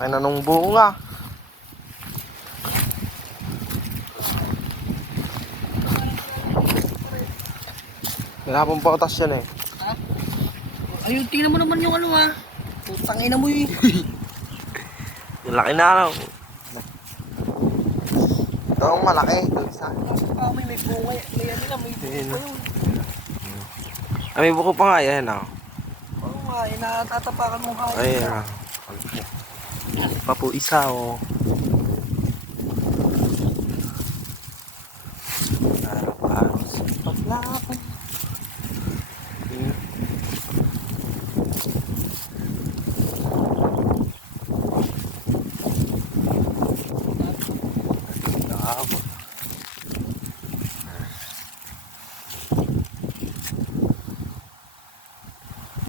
Laki na nung bunga. Wala pong pautas yan eh. Ha? Ayun, tingnan mo naman yung ano ha. Putang ina mo eh. Yung laki na ano. Ito ang malaki. Ito isa. May bunga. May ano na, may bunga pa yun. May buko pa nga yan ah. Oo nga, natatapakan mo kaya. Ay, pa po isa oh. Araw-araw sa paglakad. Ako.